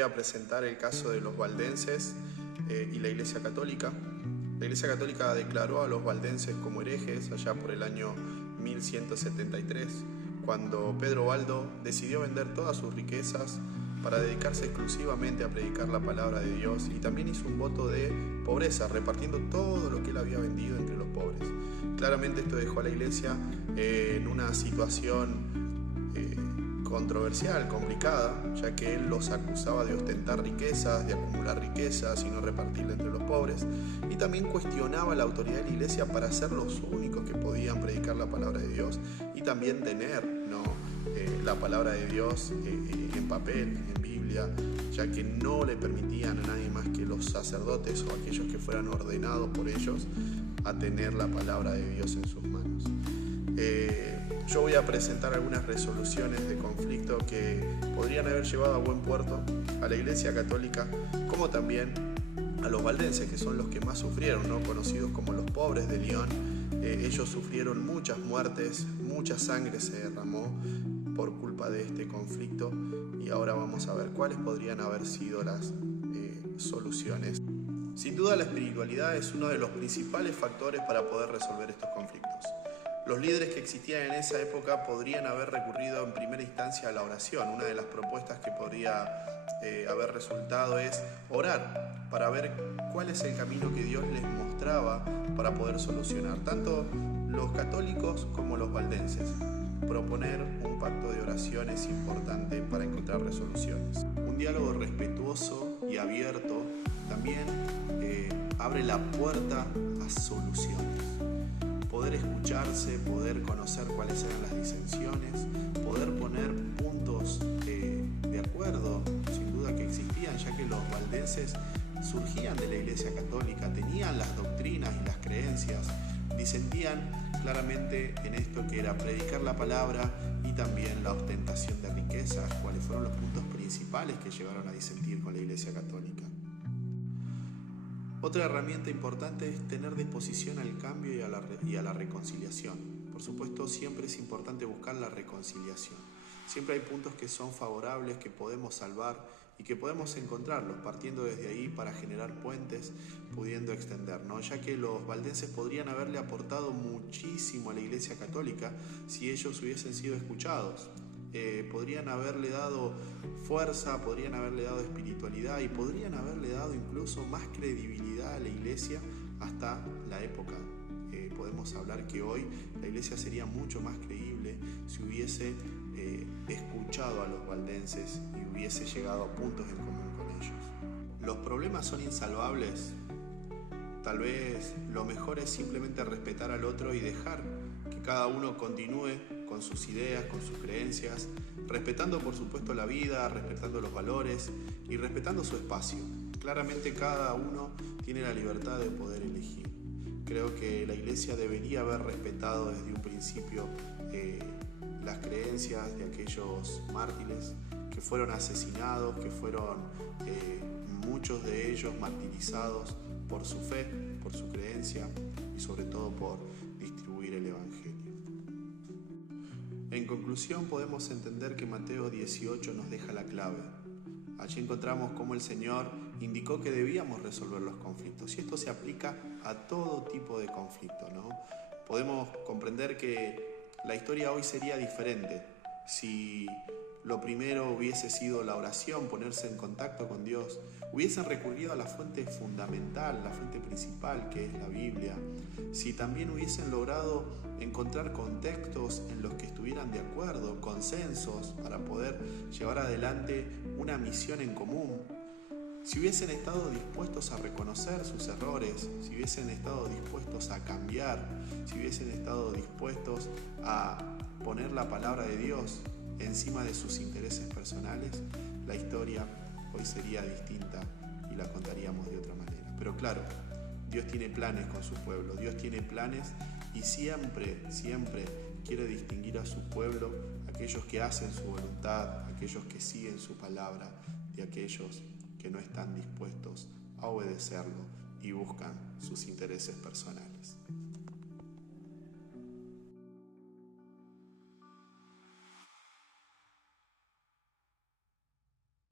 voy a presentar el caso de los valdenses y la Iglesia Católica. La Iglesia Católica declaró a los valdenses como herejes allá por el año 1173, cuando Pedro Baldo decidió vender todas sus riquezas para dedicarse exclusivamente a predicar la palabra de Dios, y también hizo un voto de pobreza, repartiendo todo lo que él había vendido entre los pobres. Claramente esto dejó a la Iglesia en una situación controversial, complicada, ya que él los acusaba de ostentar riquezas, de acumular riquezas y no repartirla entre los pobres, y también cuestionaba la autoridad de la Iglesia para ser los únicos que podían predicar la palabra de Dios y también tener la palabra de Dios en papel, en Biblia, ya que no le permitían a nadie más que los sacerdotes o aquellos que fueran ordenados por ellos a tener la palabra de Dios en sus manos. Yo voy a presentar algunas resoluciones de conflicto que podrían haber llevado a buen puerto a la Iglesia Católica, como también a los valdenses, que son los que más sufrieron, ¿no? Conocidos como los pobres de León. Ellos sufrieron muchas muertes, mucha sangre se derramó por culpa de este conflicto, y ahora vamos a ver cuáles podrían haber sido las soluciones. Sin duda, la espiritualidad es uno de los principales factores para poder resolver estos conflictos. Los líderes que existían en esa época podrían haber recurrido en primera instancia a la oración. Una de las propuestas que podría haber resultado es orar para ver cuál es el camino que Dios les mostraba para poder solucionar. Tanto los católicos como los valdenses. Proponer un pacto de oración es importante para encontrar resoluciones. Un diálogo respetuoso y abierto también abre la puerta a soluciones. Poder escucharse, poder conocer cuáles eran las disensiones, poder poner puntos de acuerdo, sin duda que existían, ya que los valdenses surgían de la Iglesia Católica, tenían las doctrinas y las creencias, disentían claramente en esto que era predicar la palabra y también la ostentación de riquezas, cuáles fueron los puntos principales que llevaron a disentir con la Iglesia Católica. Otra herramienta importante es tener disposición al cambio y a la reconciliación. Por supuesto, siempre es importante buscar la reconciliación. Siempre hay puntos que son favorables, que podemos salvar y que podemos encontrarlos, partiendo desde ahí para generar puentes, pudiendo extendernos, ya que los valdenses podrían haberle aportado muchísimo a la Iglesia Católica si ellos hubiesen sido escuchados. Podrían haberle dado fuerza, podrían haberle dado espiritualidad y podrían haberle dado incluso más credibilidad a la Iglesia hasta la época. Podemos hablar que hoy la Iglesia sería mucho más creíble si hubiese escuchado a los valdenses y hubiese llegado a puntos en común con ellos. Los problemas son insalvables. Tal vez lo mejor es simplemente respetar al otro y dejar que cada uno continúe con sus ideas, con sus creencias, respetando por supuesto la vida, respetando los valores y respetando su espacio. Claramente cada uno tiene la libertad de poder elegir. Creo que la Iglesia debería haber respetado desde un principio las creencias de aquellos mártires que fueron asesinados, que fueron muchos de ellos martirizados por su fe, por su creencia y sobre todo por distribuir el Evangelio. En conclusión, podemos entender que Mateo 18 nos deja la clave. Allí encontramos cómo el Señor indicó que debíamos resolver los conflictos, y esto se aplica a todo tipo de conflicto, ¿no? Podemos comprender que la historia hoy sería diferente si lo primero hubiese sido la oración, ponerse en contacto con Dios, hubiesen recurrido a la fuente fundamental, la fuente principal, que es la Biblia, si también hubiesen logrado encontrar contextos en los que estuvieran de acuerdo, consensos para poder llevar adelante una misión en común, si hubiesen estado dispuestos a reconocer sus errores, si hubiesen estado dispuestos a cambiar, si hubiesen estado dispuestos a poner la palabra de Dios encima de sus intereses personales, la historia hoy sería distinta y la contaríamos de otra manera. Pero claro, Dios tiene planes con su pueblo, Dios tiene planes y siempre quiere distinguir a su pueblo, aquellos que hacen su voluntad, aquellos que siguen su palabra, de aquellos que no están dispuestos a obedecerlo y buscan sus intereses personales.